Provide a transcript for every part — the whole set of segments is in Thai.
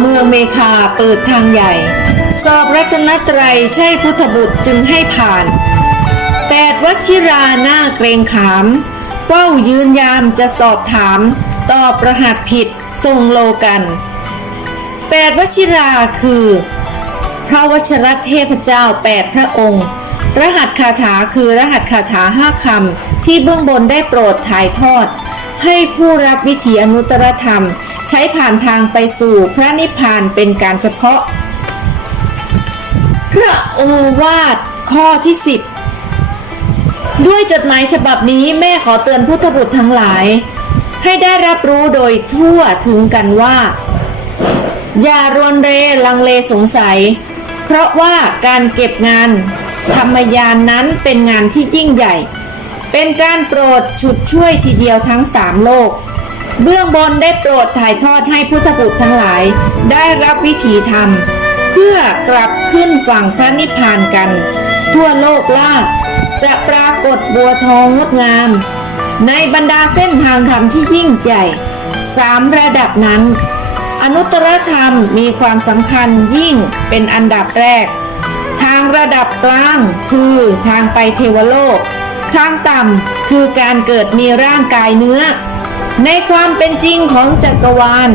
เมืองเมคาเปิดทางใหญ่ สอบรัตนตรัยใช่พุทธบุตรจึงให้ผ่านแปดวชิราหน้าเกรงขาม เฝ้ายืนยามจะสอบถาม ตอบรหัสผิดทรงโลกันแปดวชิราคือ พระวชรเทพเจ้าแปดพระองค์ รหัสคาถาคือรหัสคาถาห้าคำที่เบื้องบนได้โปรดถ่ายทอด ให้ผู้รับวิถีอนุตตรธรรม ใช้ผ่านทางไปสู่พระนิพพานเป็นการเฉพาะ พระโอวาทข้อที่ 10 ด้วยจดหมายฉบับนี้แม่ขอเตือนพุทธบุตรทั้งหลาย ให้ได้รับรู้โดยทั่วถึงกันว่า อย่ารวนเรลังเลสงสัย เพราะว่าการเก็บงานธรรมยานนั้นเป็นงานที่ยิ่งใหญ่ เป็นการโปรดฉุดช่วยทีเดียวทั้งสามโลก เบื้องบนได้โปรดถ่ายทอดให้พุทธบุตรทั้งหลาย ได้รับวิถีธรรม เพื่อกลับขึ้นฝั่งพระนิพพานกัน ทั่วโลกล่าจะปรากฏบัวทองงดงาม ในบรรดาเส้นทางธรรมที่ยิ่งใหญ่สามระดับนั้น อนุตตรธรรมมีความสำคัญยิ่งเป็นอันดับแรก ทางระดับกลางคือทางไปเทวโลก ทางต่ำ คือการเกิดมีร่างกายเนื้อ ในความเป็นจริงของจักรวาล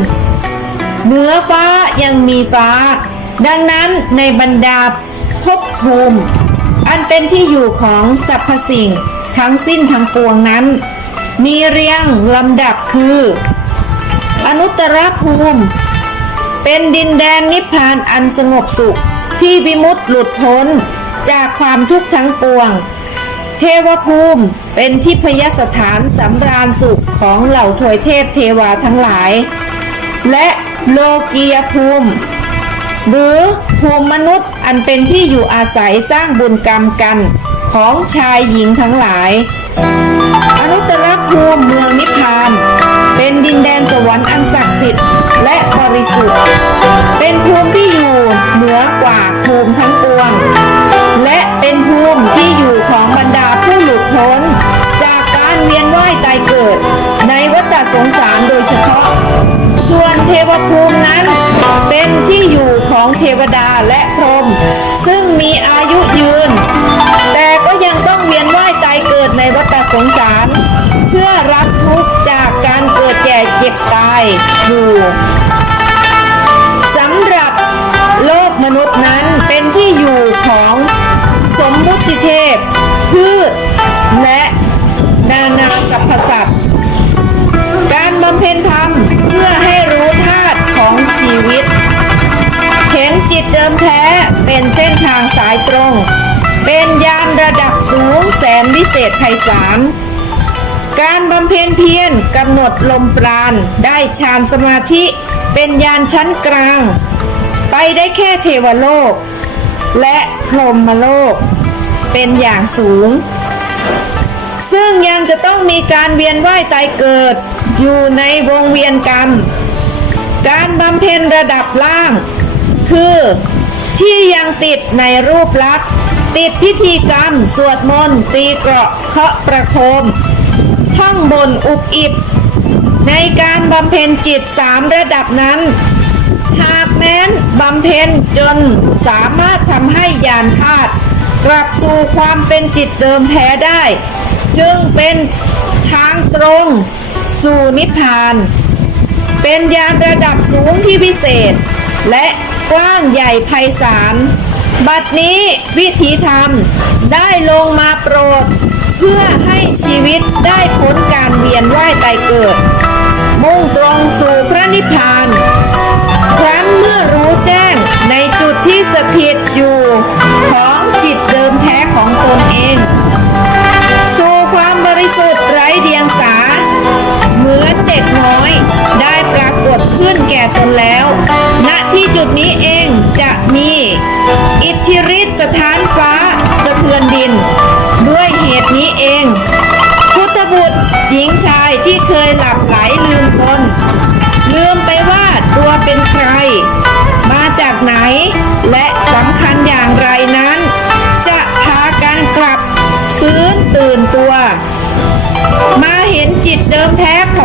เหนือฟ้ายังมีฟ้า ดังนั้นในบรรดาภพภูมิ อันเป็นที่อยู่ของสรรพสิ่ง ทั้งสิ้นทั้งปวงนั้น มีเรียงลำดับคือ อนุตตรภูมิ เป็นดินแดนนิพพานอันสงบสุขที่วิมุตติหลุดพ้น จากความทุกข์ทั้งปวง เทวภูมิเป็นที่พยสถานสำราญสุขของเหล่าถวยเทพเทวาทั้งหลาย และโลกียภูมิ หรือภูมิมนุษย์อันเป็นที่อยู่อาศัยสร้างบุญกรรมกันของชายหญิงทั้งหลาย อนุตตรภูมิเมืองนิพพาน เป็นดินแดนสวรรค์อันศักดิ์สิทธิ์และบริสุทธิ์ เป็นภูมิที่อยู่เหนือกว่าภูมิทั้งปวง สงสารโดยเฉพาะ ส่วนเทวภูมินั้นเป็นที่อยู่ของเทวดาและพรหมซึ่งมีอา นวิเศษไพศาลการบำเพ็ญเพียรกำหนดลมปราณ ได้ฌานสมาธิเป็นยานชั้นกลาง ไปได้แค่เทวโลก และพรหมโลก เป็นอย่างสูง ซึ่งยังจะต้องมีการเวียนว่ายตายเกิด อยู่ในวงเวียนกรรม การบำเพ็ญระดับล่าง คือที่ยังติดในรูปลักษณ์ ติดพิธีกรรม สวดมนต์ตีเกราะเคาะประโคม ท่องบนอุบอิบ ในการบำเพ็ญจิตสามระดับนั้น หากแม้นบำเพ็ญจนสามารถทำให้ยานธาตุกลับสู่ความเป็นจิตเดิมแท้ได้ จึงเป็นทางตรงสู่นิพพาน เป็นยานระดับสูงที่พิเศษ และกว้างใหญ่ไพศาล บัดนี้วิธีธรรมได้ลงมาโปรด เพื่อให้ชีวิตได้พ้นการเวียนว่ายตายเกิด มุ่งตรงสู่พระนิพพาน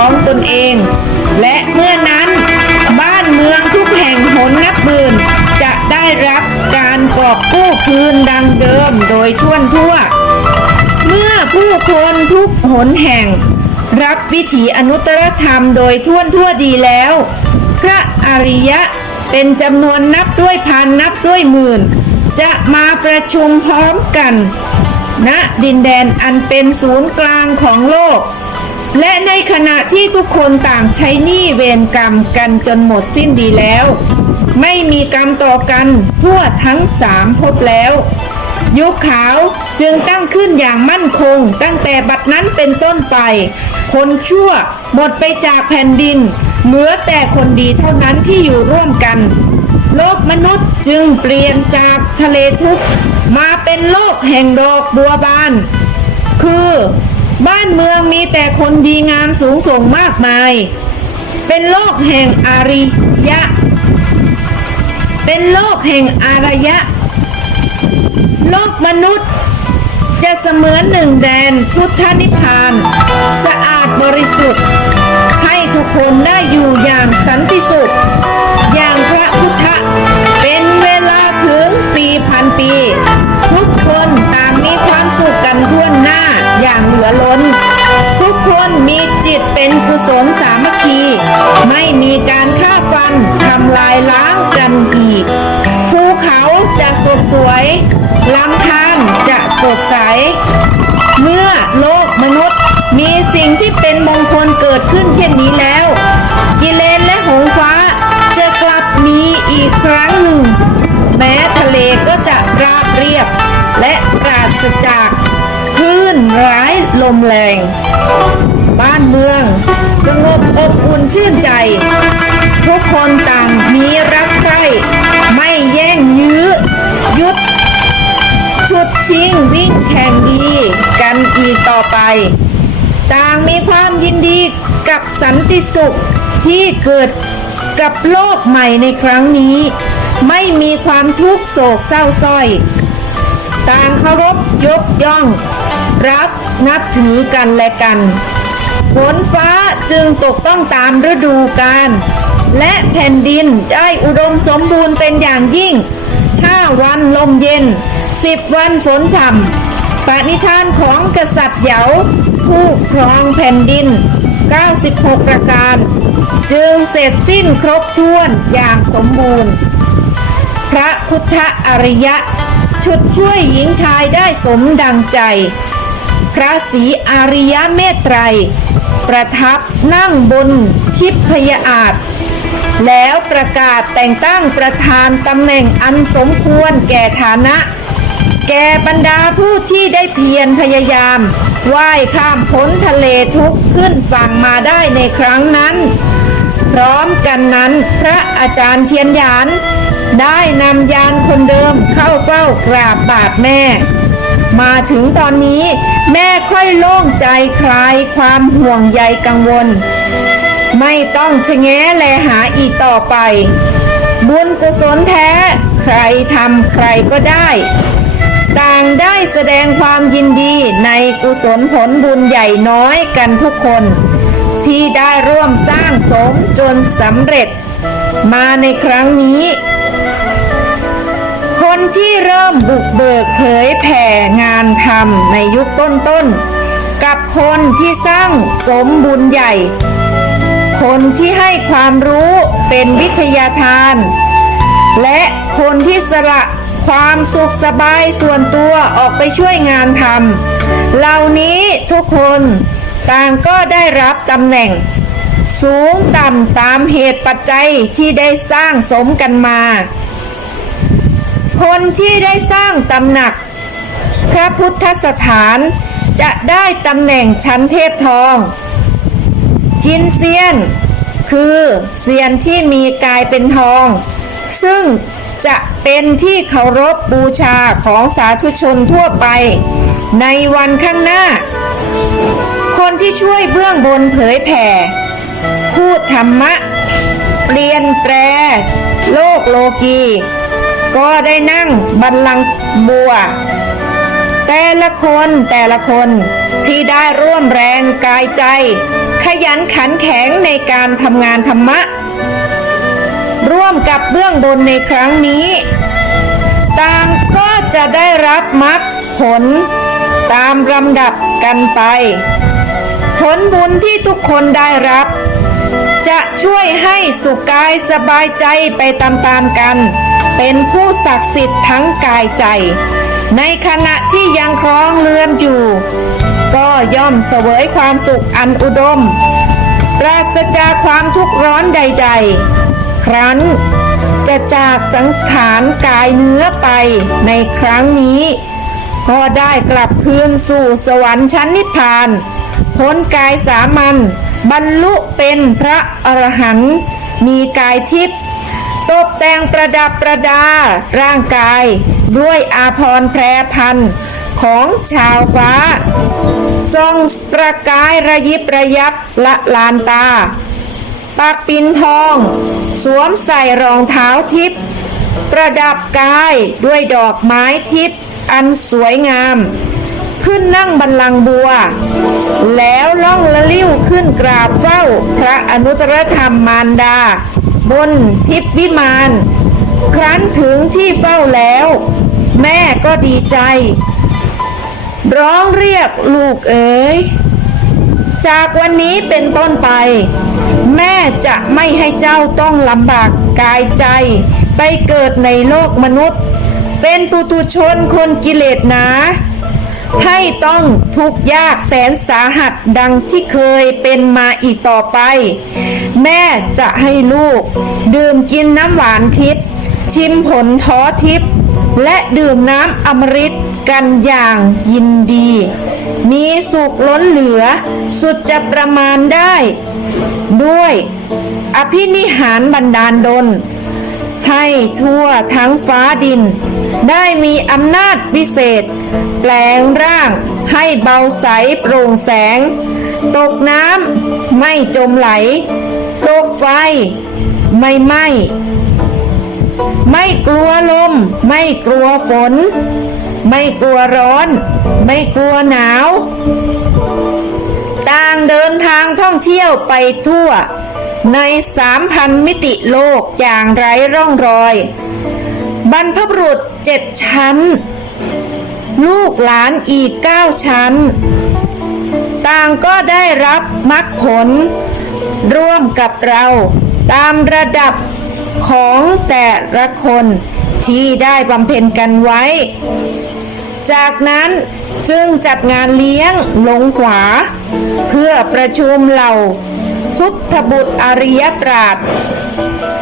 ของตนเอง และเมื่อนั้น บ้านเมืองทุกแห่งหนนับหมื่นจะได้รับการกอบกู้คืนดังเดิมโดยทั่วทั่ว เมื่อผู้คนทุกหนแห่ง รับวิถีอนุตตรธรรมโดยทั่วทั่วดีแล้ว พระอริยะเป็นจำนวนนับด้วยพันนับด้วยหมื่น จะมาประชุมพร้อมกันณนะดินแดนอันเป็นศูนย์กลางของโลก และในขณะที่ทุกคนต่างใช้หนี้เวรกรรมกันจนหมดสิ้นดีแล้ว ไม่มีกรรมต่อกันทั่วทั้งสามภพแล้ว ยุคขาวจึงตั้งขึ้นอย่างมั่นคง ตั้งแต่บัดนั้นเป็นต้นไป คนชั่วหมดไปจากแผ่นดิน เหลือแต่คนดีเท่านั้นที่อยู่ร่วมกัน โลกมนุษย์จึงเปลี่ยนจากทะเลทุกมาเป็นโลกแห่งดอกบัวบาน คือ บ้านเมืองมีแต่คนดีงามสูงส่งมากมาย เป็นโลกแห่งอาริยะ เป็นโลกแห่งอารยะ โลกมนุษย์ จะเสมือนหนึ่งแดนพุทธนิพพาน สะอาดบริสุทธิ์ ให้ทุกคนได้อยู่อย่างสันติสุข อย่างพระพุทธเป็นเวลาถึง 4,000 ปี ทุกคนต่างมีความสุขกันทั่วหน้า อย่างเหลือล้น ทุกคนมีจิตเป็นกุศลสามัคคี ไม่มีการฆ่าฟันทำลายล้างกันอีก ภูเขาจะสดสวยลำธารจะสดใส เมื่อโลกมนุษย์มีสิ่งที่เป็นมงคลเกิดขึ้นเช่นนี้แล้ว กิเลนและหงฟ้า ร้ายลมแรง บ้านเมืองสงบอบอุ่นชื่นใจ ทุกคนต่างมีรักใคร่ไม่แย่งยื้อ ยุด ชุดชิงวิ่งแข่งดีกันอีกต่อไป ต่างมีความยินดีกับสันติสุขที่เกิดกับโลกใหม่ในครั้งนี้ ไม่มีความทุกข์โศกเศร้าสร้อย ต่างเคารพยกย่อง รับนับถือกันและกันฝนฟ้าจึงตกต้องตามฤดูกาลและแผ่นดินได้อุดมสมบูรณ์เป็นอย่างยิ่ง 5 วันลมเย็น 10 วันฝนฉ่ำปณิธานของกษัตริย์เหยาผู้ครองแผ่นดิน 96 ประการ จึงเสร็จสิ้นครบถ้วนอย่างสมบูรณ์ พระพุทธอริยะ ชุดช่วยหญิงชายได้สมดังใจ พระศรีอาริยเมตไตร ประทับนั่งบนทิพยอาจแล้วประกาศแต่งตั้งประธานตำแหน่งอันสมควรแก่ฐานะ แก่บรรดาผู้ที่ได้เพียรพยายามว่ายข้ามพ้นทะเลทุกข์ขึ้นฝั่งมาได้ในครั้งนั้น พร้อมกันนั้นพระอาจารย์เทียนหยาน ได้นำยานคนเดิมเข้าเฝ้ากราบบาทแม่ มาถึงตอนนี้แม่ค่อยโล่งใจคลายความห่วงใยกังวล ไม่ต้องชะแงแลหาอีกต่อไป บุญกุศลแท้ ใครทำใครก็ได้ ต่างได้แสดงความยินดีในกุศลผลบุญใหญ่น้อยกันทุกคน ที่ได้ร่วมสร้างสมจนสำเร็จ มาในครั้งนี้ ที่เริ่มบุกเบิกเผยแผ่งานทำในยุคต้นๆ กับคนที่สร้างสมบุญใหญ่ คนที่ให้ความรู้เป็นวิทยาทาน และคนที่สละความสุขสบายส่วนตัวออกไปช่วยงานทำเหล่านี้ทุกคนต่างก็ได้รับตำแหน่ง สูงต่ำตามเหตุปัจจัยที่ได้สร้างสมกันมา คนที่ได้สร้างตำหนัก พระพุทธสถานจะได้ตำแหน่งชั้นเทพทอง จินเซียน คือเซียนที่มีกายเป็นทอง ซึ่งจะเป็นที่เคารพบูชาของสาธุชนทั่วไป ในวันข้างหน้า คนที่ช่วยเบื้องบนเผยแผ่ พูดธรรมะเปลี่ยนแปลโลกโลกี ก็ได้นั่งบัลลังบัว แต่ละคนแต่ละคนที่ได้ร่วมแรงกายใจ ขยันขันแข็งในการทำงานธรรมะ ร่วมกับเบื้องบนในครั้งนี้ต่างก็จะได้รับมรรคผลตามลำดับกันไป ผลบุญที่ทุกคนได้รับ จะช่วยให้สุขกายสบายใจไปตามๆกัน เป็นผู้ศักดิ์สิทธิ์ทั้งกายใจ ในขณะที่ยังครองเรือนอยู่ ก็ย่อมเสวยความสุขอันอุดม ปราศจากความทุกข์ร้อนใด ๆ ครั้นจะจากสังขารกายเนื้อไปในครั้งนี้ ก็ได้กลับคืนสู่สวรรค์ชั้นนิพพานพ้นกายสามัญบรรลุเป็นพระอรหันต์มีกายทิพย์ ตกแต่งประดับประดา ร่างกาย ด้วยอาภรณ์แพรพันของชาวฟ้าส่งประกายระยิบระยับละลานตา ปากปินทอง สวมใส่รองเท้าทิพย์ประดับกายด้วยดอกไม้ทิพย์อันสวยงาม ขึ้นนั่งบัลลังบัว แล้วล่องละลิ้วขึ้นกราบเฝ้าพระอนุตรธรรมมารดา บนทิพวิมานครั้นถึงที่เฝ้าแล้ว แม่ก็ดีใจ ร้องเรียกลูกเอ๋ยจากวันนี้เป็นต้นไป แม่จะไม่ให้เจ้าต้องลำบากกายใจ ไปเกิดในโลกมนุษย์ เป็นปุถุชนคนกิเลสนา ให้ต้องทุกข์ยากแสนสาหัสดังที่เคยเป็นมาอีกต่อไป แม่จะให้ลูก ดื่มกินน้ำหวานทิพย์ชิมผลท้อทิพย์และดื่มน้ำอมฤตกันอย่างยินดี มีสุขล้นเหลือ สุดจะประมาณได้ ด้วย อภินิหารบันดาลดลให้ทั่วทั้งฟ้าดิน ได้มีอำนาจวิเศษ แปลงร่างให้เบาใสโปร่งแสง ตกน้ำไม่จมไหล ตกไฟ ไม่ไหม้ไม่กลัวลม ไม่กลัวฝน ไม่กลัวร้อน ไม่กลัวหนาว ต่างเดินทางท่องเที่ยวไปทั่ว ในสามพันมิติโลกอย่างไร้ร่องรอย บรรพบุรุษเจ็ดชั้น ลูกหลานอีกเก้าชั้น ต่างก็ได้รับมรรคผล ร่วมกับเราตามระดับของแต่ละคนที่ได้บำเพ็ญกันไว้ จากนั้นจึงจัดงานเลี้ยงลงขวา เพื่อประชุมเหล่าพุทธบุตรอริยปราช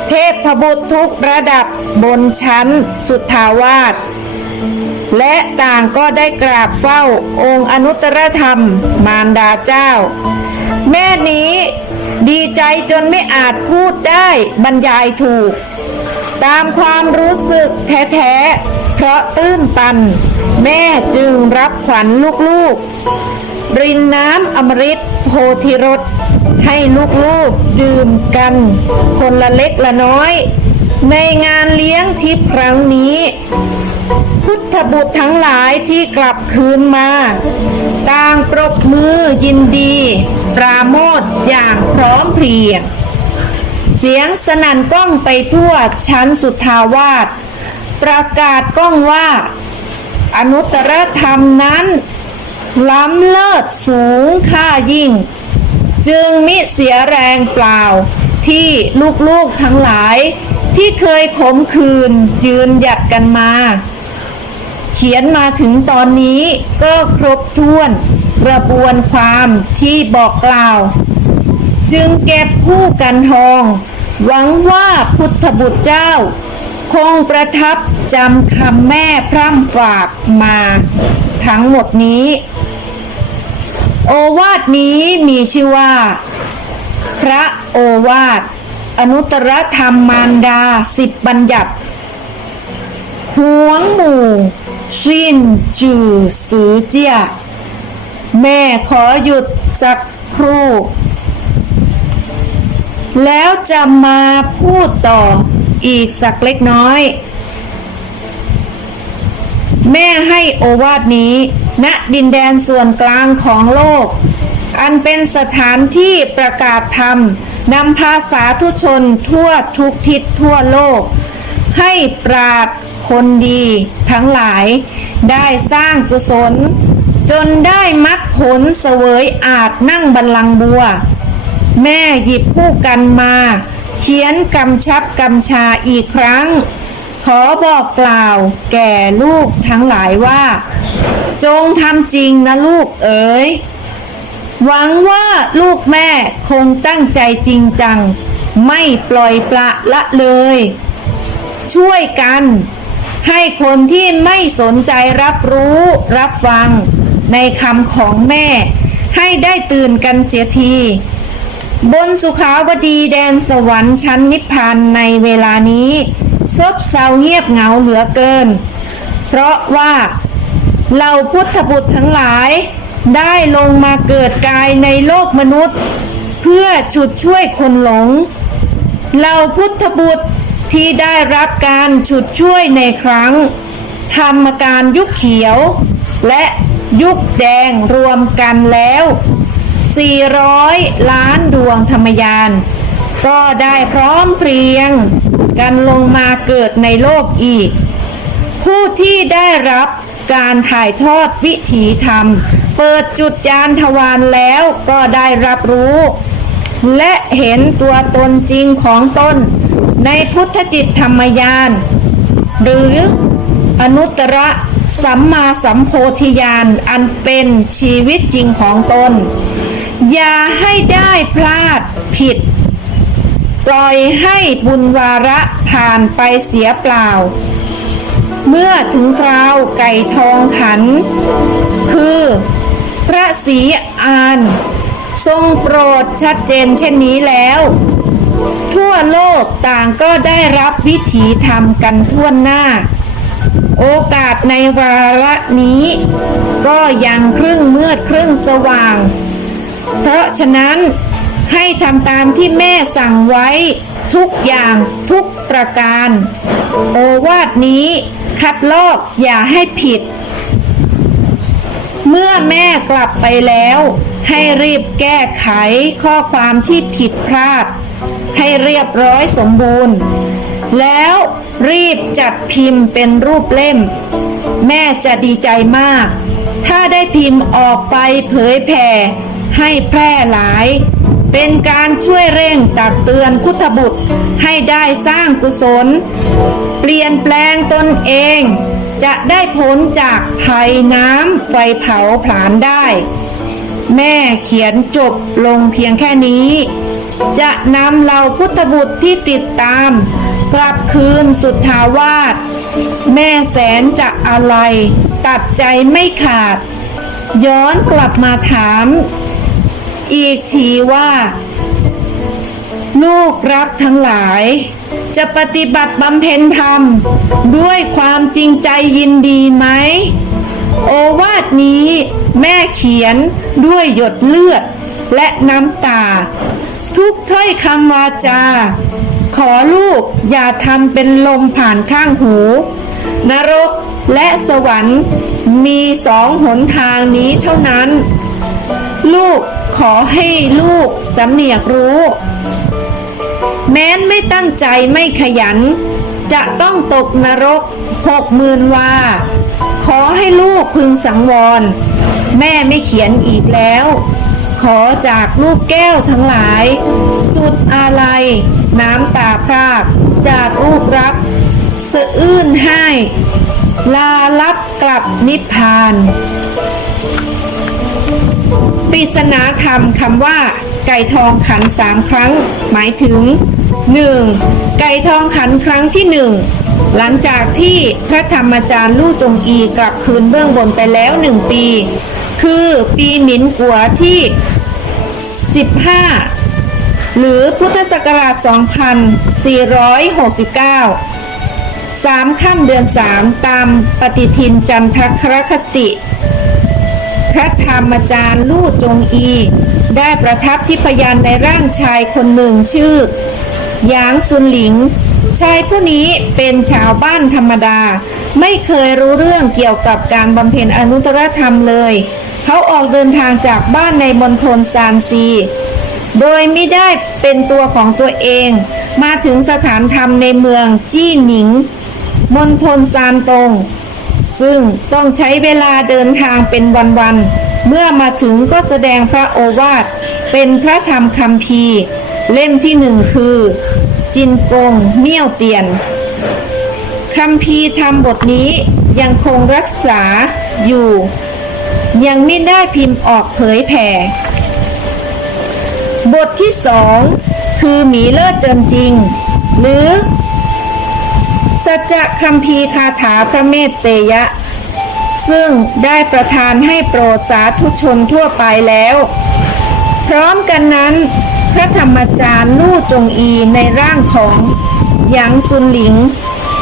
เทพบุตรทุกระดับบนชั้นสุทธาวาสและต่างก็ได้กราบเฝ้าองค์อนุตตรธรรมมารดาเจ้า แม่นี้ดีใจจนไม่อาจพูดได้บรรยายถูก ตามความรู้สึกแท้ๆ เพราะตื้นตัน แม่จึงรับขวัญลูกๆ รินน้ำอมฤตโพธิรส ให้ลูกๆดื่มกัน คนละเล็กละน้อย ในงานเลี้ยงทิพย์ครั้งนี้ พุทธบุตรทั้งหลายที่กลับคืนมาต่างปรบมือยินดี ปราโมทอย่างพร้อมเพรียงเสียงสนั่นก้องไปทั่วชั้นสุทาวาสประกาศก้องว่า อนุตตรธรรมนั้น ล้ำเลิศสูงค่ายิ่ง จึงมิเสียแรงเปล่า ที่ลูกๆทั้งหลาย ที่เคยขมคืนยืนหยัดกันมา เขียนมาถึงตอนนี้ก็ครบถ้วนกระบวนความที่บอกกล่าว จึงเก็บคู่กันทอง หวังว่าพุทธบุตรเจ้า คงประทับจำคำแม่พร่ำฝากมา ทั้งหมดนี้ โอวาทนี้มีชื่อว่า พระโอวาท อนุตรธรรมมารดาสิบบัญญัติหวงหมู่ชินจือสือเจียแม่ขอหยุดสักครู่ แล้วจะมาพูดต่ออีกสักเล็กน้อย แม่ให้โอวาทนี้ ณดินแดนส่วนกลางของโลก อันเป็นสถานที่ประกาศธรรมนำพาสาธุชนทั่วทุกทิศทั่วโลก ให้ปราดคนดีทั้งหลาย ได้สร้างกุศล จนได้มักผลเสวยอาจนั่งบัลลังบัว แม่หยิบผู้กันมา เขียนกำชับกำชาอีกครั้ง ขอบอกกล่าวแก่ลูกทั้งหลายว่า จงทำจริงนะลูกเอ๋ยหวังว่าลูกแม่คงตั้งใจจริงจัง ไม่ปล่อยปละละเลย ช่วยกัน ให้คนที่ไม่สนใจรับรู้รับฟัง ในคำของแม่ ให้ได้ตื่นกันเสียที บนสุขาวดีแดนสวรรค์ชั้นนิพพานในเวลานี้ซบเซาเงียบเหงาเหลือเกิน เพราะว่า เหล่าพุทธบุตรทั้งหลาย ได้ลงมาเกิดกายในโลกมนุษย์ เพื่อฉุดช่วยคนหลงเหล่าพุทธบุตรที่ได้รับการฉุดช่วยในครั้ง ธรรมการยุคเขียว และยุคแดงรวมกันแล้ว 400 ล้านดวงธรรมยาน ก็ได้พร้อมเพรียง กันลงมาเกิดในโลกอีก ผู้ที่ได้รับ การถ่ายทอดวิถีธรรม เปิดจุดยานทวารแล้วก็ได้รับรู้ และเห็นตัวตนจริงของตนในพุทธจิตธรรมยาน หรืออนุตตรสัมมาสัมโพธิญาณอันเป็นชีวิตจริงของตน อย่าให้ได้พลาดผิด ปล่อยให้บุญวาระผ่านไปเสียเปล่า เมื่อถึงคราวไก่ทองขัน คือ พระศรีอาน ทรงโปรดชัดเจนเช่นนี้แล้ว ทั่วโลกต่างก็ได้รับวิถีธรรมกันทั่วหน้า โอกาสในวาระนี้ ก็ยังครึ่งมืดครึ่งสว่าง เพราะฉะนั้นให้ทำตามที่แม่สั่งไว้ทุกอย่างทุกประการ โอวาทนี้ คัดลอกอย่าให้ผิด เมื่อแม่กลับไปแล้ว ให้รีบแก้ไขข้อความที่ผิดพลาด ให้เรียบร้อยสมบูรณ์ แล้วรีบจัดพิมพ์เป็นรูปเล่ม แม่จะดีใจมาก ถ้าได้พิมพ์ออกไปเผยแผ่ให้แพร่หลาย เป็นการช่วยเร่งตักเตือนพุทธบุตรให้ได้สร้างกุศล เปลี่ยนแปลง เองจะได้พ้นจากภัยน้ำไฟเผาผลาญได้ แม่เขียนจบลงเพียงแค่นี้ จะนำเหล่าพุทธบุตรที่ติดตาม กลับคืนสุทธาวาสแม่แสนจะอะไร ตัดใจไม่ขาด ย้อนกลับมาถาม อีกทีว่า ลูกรักทั้งหลาย จะปฏิบัติบำเพ็ญธรรม ด้วยความจริงใจยินดีไหม โอวาทนี้แม่เขียนด้วยหยดเลือดและน้ำตา ทุกถ้อยคำวาจา ขอลูกอย่าทำเป็นลมผ่านข้างหู นรกและสวรรค์มีสองหนทางนี้เท่านั้น ลูกขอให้ลูกสำเนียกรู้ แม้นไม่ตั้งใจไม่ขยัน จะต้องตกนรกหกหมื่นวา ขอให้ลูกพึงสังวร แม่ไม่เขียนอีกแล้ว ขอจากลูกแก้วทั้งหลาย สุดอาลัย น้ำตาพรากจากลูกรักสะอื้นให้ ลาลับกลับนิพพานปริศนาธรรมคำว่า ไก่ทองขันสามครั้ง หมายถึง 1. ไก่ทองขันครั้งที่หนึ่งหลังจากที่พระธรรมจารย์ลู่จงอีกลับคืนเบื้องบนไปแล้วหนึ่งปี คือปีหมินกัวที่ 15 หรือพุทธศักราช 2469สามค่ำเดือนสามตามปฏิทินจันทครคติ พระธรรมจารย์ลู่จงอี ได้ประทับที่พยานในร่างชายคนหนึ่งชื่อ หยางซุนหลิง ชายผู้นี้เป็นชาวบ้านธรรมดา ไม่เคยรู้เรื่องเกี่ยวกับการบำเพ็ญอนุตตรธรรมเลย เขาออกเดินทางจากบ้านในมณฑลซานซี โดยไม่ได้เป็นตัวของตัวเอง มาถึงสถานธรรมในเมืองจี้หนิงมณฑลซานตง ซึ่งต้องใช้เวลาเดินทางเป็นวันๆเมื่อมาถึงก็แสดงพระโอวาทเป็นพระธรรมคำพีร์ เล่มที่หนึ่งคือ จินกงเมี่ยวเตียนคำพีร์ธรรมบทนี้ยังคงรักษาอยู่ ยังไม่ได้พิมพ์ออกเผยแผ่ บทที่สองคือหมีเลิศเจินจริง หรือ สัจคัมภีร์คาถาพระเมตเตยะ ซึ่งได้ประทานให้โปรดสาธุชนทั่วไปแล้ว พร้อมกันนั้น พระธรรมจารย์ลู่จงอีในร่างของหยางซุนหลิง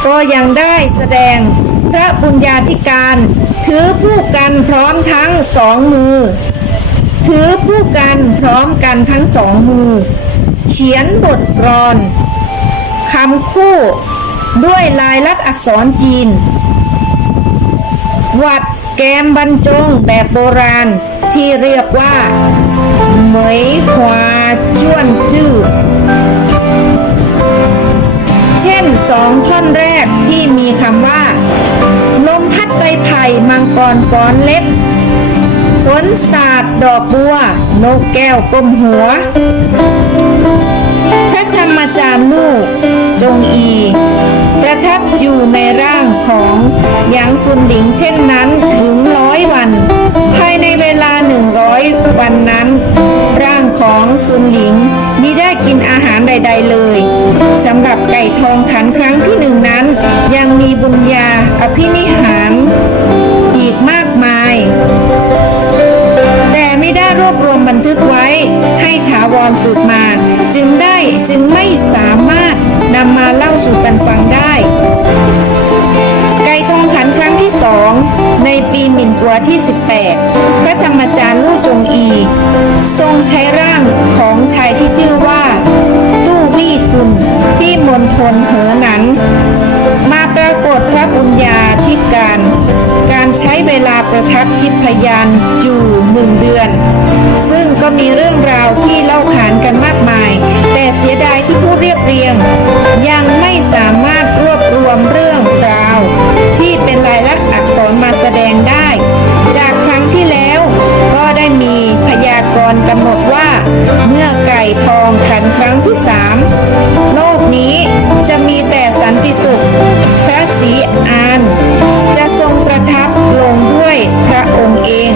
ก็ยังได้แสดงพระบุญญาธิการ ถือผู้กันพร้อมทั้งสองมือ ถือผู้กันพร้อมกันทั้งสองมือ เขียนบทกลอนคำคู่ด้วยลายลักษณ์อักษรจีน วัดแกมบรรจงแบบโบราณที่เรียกว่าเหมยควา จ้วนจื้อ เช่นสองท่อนแรกที่มีคำว่า ลมพัดใบไผ่มังกรก้อนเล็บ ฝนสาดดอกบัว นกแก้วก้มหัว พระธรรมจารย์มู่จงอี ประทับอยู่ในร่างของหยางซุนหลิงเช่นนั้นถึงร้อยวัน ภายในเวลาหนึ่งร้อยวันนั้น ร่างของซุนหลิงมิได้กินอาหารใด ๆ เลยสำหรับไก่ทองขันครั้งที่หนึ่งนั้น ยังมีบุญญาอภินิหารอีกมากมาย แต่ไม่ได้รวบรวมบันทึกไว้ให้ถาวรสืบมา จึงได้จึงไม่สามารถนำมาเล่าสู่กันฟังได้ไก่ทองขันครั้งที่สองในปีหมิ่นกัวที่ 18 พระธรรมจารย์ลู่จง ทรงใช้ร่างของชายที่ชื่อว่า ตู้วี่กุลที่มณฑลเหอหนัน มาปรากฏพระบุญญาธิการ การใช้เวลาประทับทิพยานอยู่หนึ่งเดือน ซึ่งก็มีเรื่องราวที่เล่าขานกันมากมาย แต่เสียดายที่ผู้เรียบเรียง ยังไม่สามารถรวบรวมเรื่องราวที่ รกำหนดว่า เมื่อไก่ทองขันครั้งที่สามโลกนี้จะมีแต่สันติสุข พระศรีอาน จะทรงประทับลงด้วยพระองค์เอง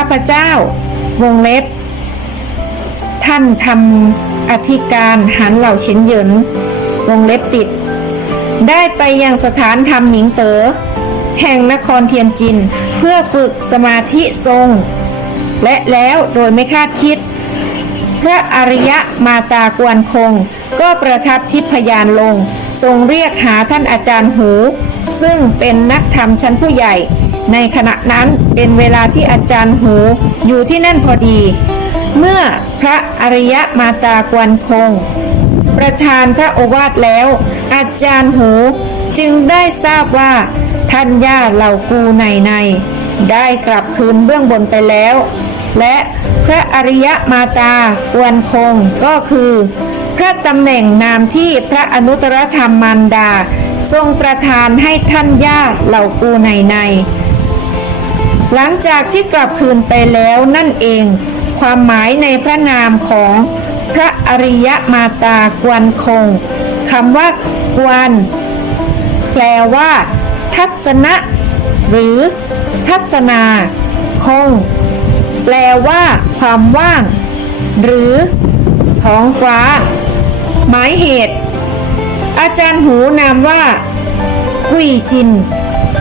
าพเจ้าวงเล็บ ท่านทำอธิการหันเหล่าชินเหยินวงเล็บปิด ได้ไปยังสถานธรรมหมิงเตอ๋อแห่งนครเทียนจิน เพื่อฝึกสมาธิทรง และแล้วโดยไม่คาดคิด พระอริยะมาตากวนคง ก็ประทับทิพยานลง ทรงเรียกหาท่านอาจารย์หู ซึ่งเป็นนักธรรมชั้นผู้ใหญ่ ในขณะนั้นเป็นเวลาที่อาจารย์หูอยู่ที่นั่นพอดี เมื่อพระอริยะมาตากวนคง ประธานพระโอวาทแล้ว อาจารย์หูจึงได้ทราบว่าท่านย่าเหล่ากูในในได้กลับคืนเบื้องบนไปแล้ว และ พระอริยมาตากวนคงก็คือ พระตำแหน่งนามที่พระอนุตตรธรรมมารดา ทรงประทานให้ท่านย่าเหล่ากูในใน หลังจากที่กลับคืนไปแล้วนั่นเอง ความหมายในพระนามของพระอริยมาตากวนคงคำว่ากวนแปลว่า ทัศนะ หรือ ทัศนา คง แปลว่า ความว่าง หรือท้องฟ้า หมายเหตุ อาจารย์หูนามว่า กุยจิน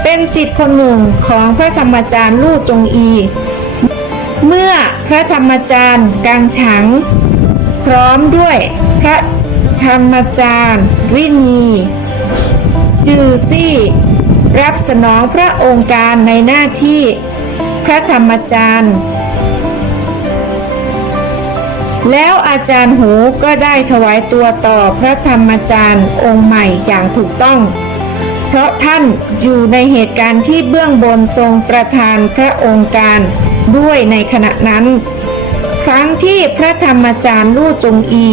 เป็นสิทธิ์คนหนึ่งของพระธรรมจารย์ลู่จงอี เมื่อพระธรรมจารย์กังฉัง พร้อมด้วยพระธรรมจารย์รินีจือซี่ รับสนองพระองค์การในหน้าที่ พระธรรมจารย์ แล้วอาจารย์หูก็ได้ถวายตัวต่อพระธรรมจารย์องค์ใหม่อย่างถูกต้อง เพราะท่านอยู่ในเหตุการณ์ที่เบื้องบนทรงประทานพระองค์การด้วยในขณะนั้น ครั้งที่พระธรรมจารย์ลู่จงอี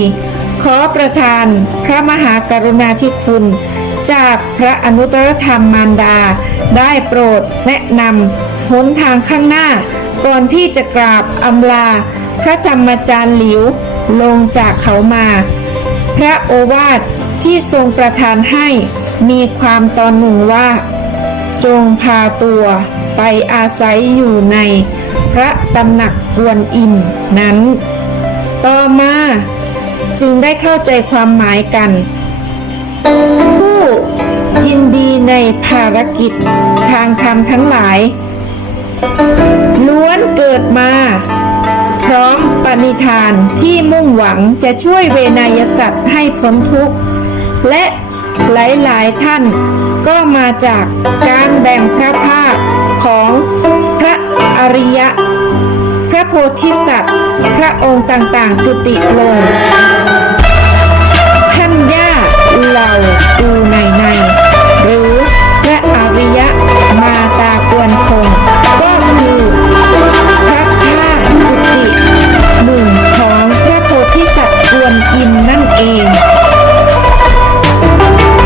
ขอประทานพระมหากรุณาธิคุณ จากพระอนุตตรธรรมมารดา ได้โปรดแนะนำหนทางข้างหน้า ก่อนที่จะกราบอำลา พระธรรมจารย์หลิวลงจากเขามา พระโอวาทที่ทรงประทานให้มีความตอนหนึ่งว่า จงพาตัวไปอาศัยอยู่ในพระตำหนักกวนอิมนั้น ต่อมาจึงได้เข้าใจความหมายกัน ผู้ยินดีในภารกิจทางธรรมทั้งหลาย ล้วนเกิดมา พร้อมปณิธานที่มุ่งหวังจะช่วยเวนยสัตว์ให้พ้นทุกข์ และหลายๆท่านก็มาจากการแบ่งพระภาคของพระอริยะ พระโพธิสัตว์ พระองค์ต่างๆจุติลง ท่านย่าเหล่าอูใน